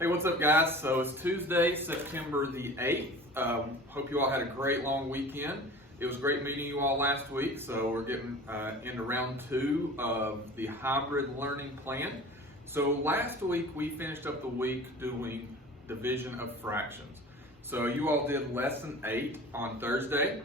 Hey, what's up, guys? So it's Tuesday, September the 8th. Hope you all had a great long weekend. It was great meeting you all last week. So we're getting into round 2 of the hybrid learning plan. So last week we finished up the week doing division of fractions. So you all did lesson 8 on Thursday.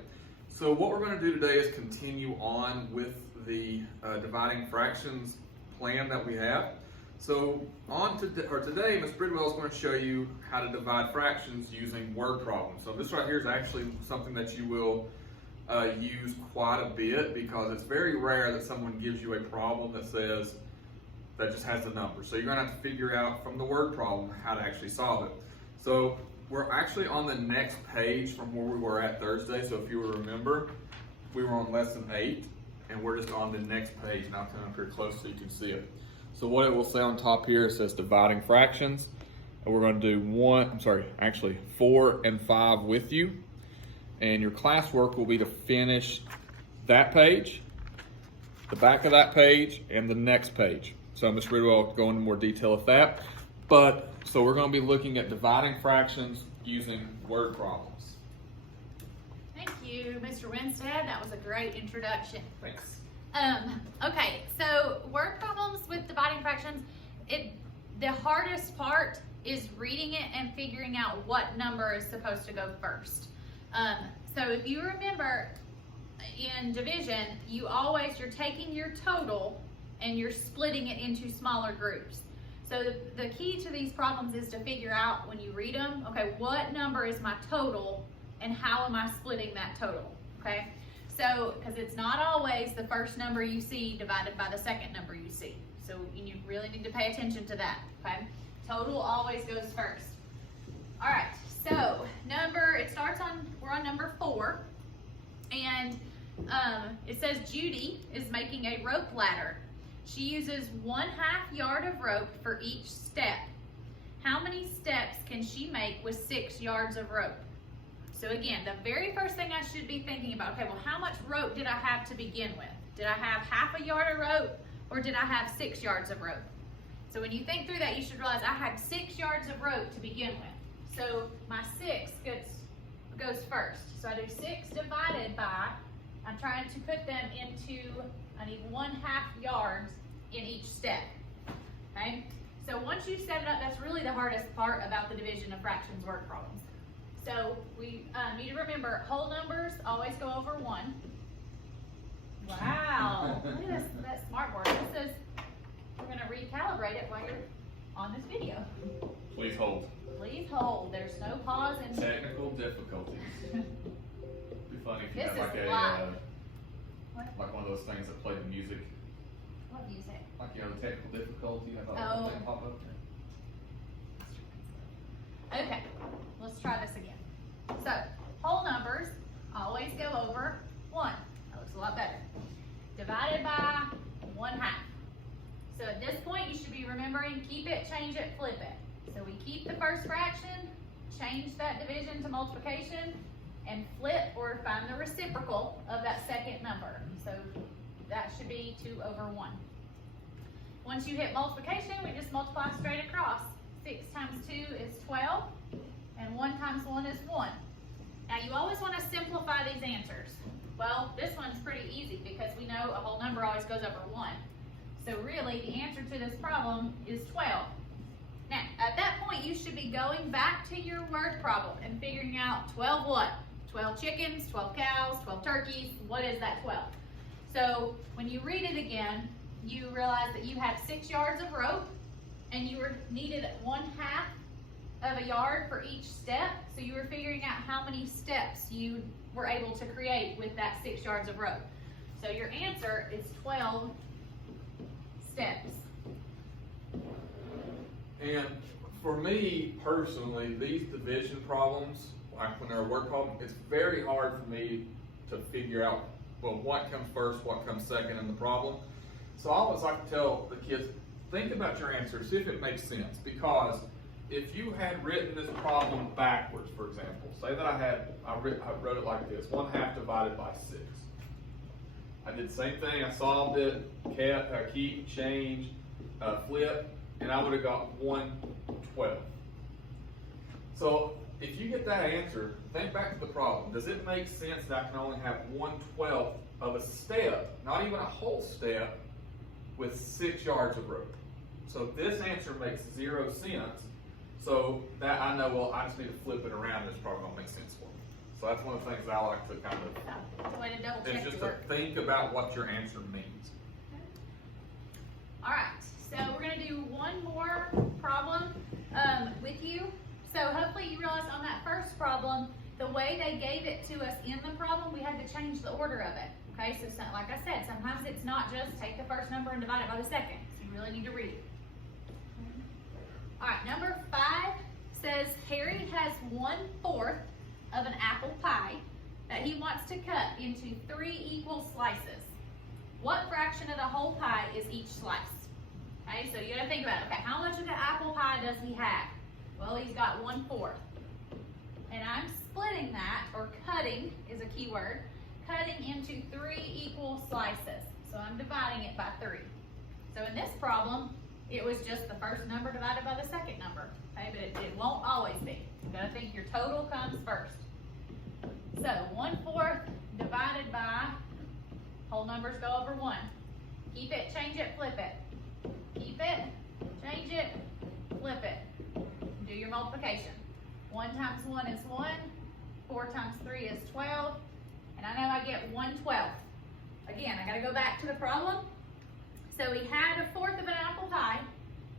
So what we're going to do today is continue on with the dividing fractions plan that we have. So today, Ms. Bridwell is going to show you how to divide fractions using word problems. So this right here is actually something that you will use quite a bit, because it's very rare that someone gives you a problem that just has the number. So you're going to have to figure out from the word problem how to actually solve it. So we're actually on the next page from where we were at Thursday. So if you remember, we were on lesson 8, and we're just on the next page. And I'll come up here close so you can see it. So what it will say on top here, it says dividing fractions. And we're going to do 4 and 5 with you. And your classwork will be to finish that page, the back of that page, and the next page. So Ms. Bridwell will go into more detail of that. So we're going to be looking at dividing fractions using word problems. Thank you, Mr. Winstead. That was a great introduction. Thanks. Okay, so word problems with dividing fractions, the hardest part is reading it and figuring out what number is supposed to go first. So if you remember in division, you're taking your total and you're splitting it into smaller groups. So the key to these problems is to figure out when you read them, okay, what number is my total and how am I splitting that total, okay? So, because it's not always the first number you see divided by the second number you see. So you really need to pay attention to that, okay? Total always goes first. All right, so we're on number 4. And it says Judy is making a rope ladder. She uses 1/2 yard of rope for each step. How many steps can she make with 6 yards of rope? So again, the very first thing I should be thinking about, okay, well, how much rope did I have to begin with? Did I have 1/2 yard of rope, or did I have 6 yards of rope? So when you think through that, you should realize I had 6 yards of rope to begin with. So my 6 goes first. So I do 6 divided by, I'm trying to put them into, I need 1/2 yards in each step, okay? So once you set it up, that's really the hardest part about the division of fractions word problems. So we need to remember whole numbers always go over 1. Wow, look at that smart board. This says we're going to recalibrate it while you're on this video. Please hold. Please hold. There's no pause in Technical difficulties. It'd be funny if you This had is live. like one of those things that play the music. What music? Like, the technical difficulty, have a Oh. thing pop up there. Okay, let's try this again. So, whole numbers always go over 1. That looks a lot better. Divided by 1/2. So at this point, you should be remembering, keep it, change it, flip it. So we keep the first fraction, change that division to multiplication, and flip or find the reciprocal of that second number. So that should be 2 over 1. Once you hit multiplication, we just multiply straight across. 6 times 2 is 12, and 1 times 1 is 1. Now you always want to simplify these answers. Well, this one's pretty easy because we know a whole number always goes over 1. So really, the answer to this problem is 12. Now, at that point, you should be going back to your word problem and figuring out 12 what? 12 chickens, 12 cows, 12 turkeys. What is that 12? So when you read it again, you realize that you had 6 yards of rope and you needed 1/2 of a yard for each step. So you were figuring out how many steps you were able to create with that 6 yards of rope. So your answer is 12 steps. And for me personally, these division problems, like when they're a word problem, it's very hard for me to figure out, well, what comes first, what comes second in the problem. So I always like to tell the kids, think about your answer, see if it makes sense. Because if you had written this problem backwards, for example, say that I wrote it like this: 1/2 divided by 6. I did the same thing. I solved it, keep, change, flip, and I would have got 1/12. So if you get that answer, think back to the problem. Does it make sense that I can only have 1/12 of a step, not even a whole step, with 6 yards of rope? So this answer makes 0 sense. So that I know, well, I just need to flip it around and it's probably gonna make sense for me. So that's one of the things I like to kind of, Way to double check is just your to work. think about what your answer means. All right, so we're gonna do one more problem with you. So hopefully you realize on that first problem, the way they gave it to us in the problem, we had to change the order of it. Okay, so like I said, sometimes it's not just take the first number and divide it by the second. So you really need to read it. All right, number 5 says Harry has 1/4 of an apple pie that he wants to cut into 3 equal slices. What fraction of the whole pie is each slice? Okay, so you gotta think about it. Okay, how much of the apple pie does he have? Well, he's got 1/4. And I'm splitting that, or cutting is a key word, cutting into 3 equal slices. So I'm dividing it by 3. So in this problem, it was just the first number divided by the second number. Okay, but it won't always be. You gotta think your total comes first. So 1/4 divided by, whole numbers go over 1. Keep it, change it, flip it. Keep it, change it, flip it. Do your multiplication. 1 times 1 is 1, 4 times 3 is 12, and I know I get 1/12. Again, I gotta go back to the problem. So he had 1/4 of an apple pie.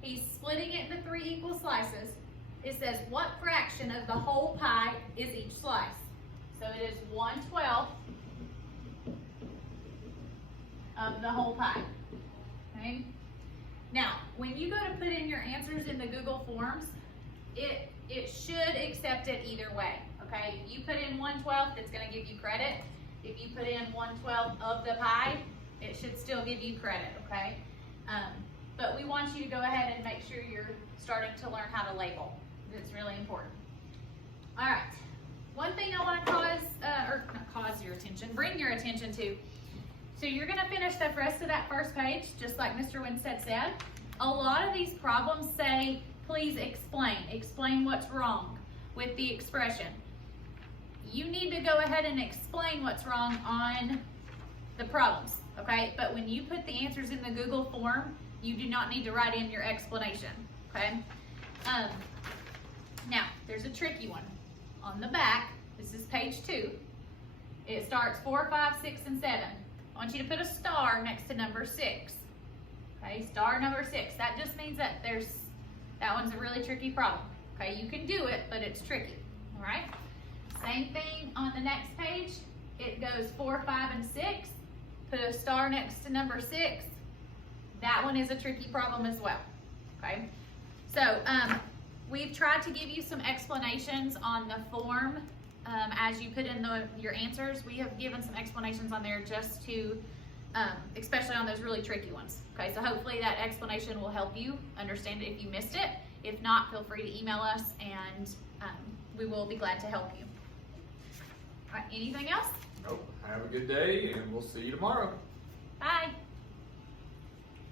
He's splitting it into 3 equal slices. It says, what fraction of the whole pie is each slice? So it is 1/12 of the whole pie. Okay? Now, when you go to put in your answers in the Google Forms, it should accept it either way. Okay? If you put in 1/12, it's going to give you credit. If you put in 1/12 of the pie, it should still give you credit. Okay? But we want you to go ahead and make sure you're starting to learn how to label. It's really important. All right. One thing I want to bring your attention to. So you're going to finish the rest of that first page, just like Mr. Winstead said. A lot of these problems say, please explain what's wrong with the expression. You need to go ahead and explain what's wrong on the problems, okay? But when you put the answers in the Google form, you do not need to write in your explanation, okay? Now, there's a tricky one. On the back, this is page 2. It starts 4, 5, 6, and 7. I want you to put a star next to number 6. Okay, star number 6. That just means that that one's a really tricky problem. Okay, you can do it, but it's tricky. All right. Same thing on the next page. It goes 4, 5, and 6. Put a star next to number 6. That one is a tricky problem as well. Okay. So we've tried to give you some explanations on the form. As you put in your answers, we have given some explanations on there just to, especially on those really tricky ones. Okay, so hopefully that explanation will help you understand it if you missed it. If not, feel free to email us and we will be glad to help you. All right, anything else? Nope. Have a good day and we'll see you tomorrow. Bye.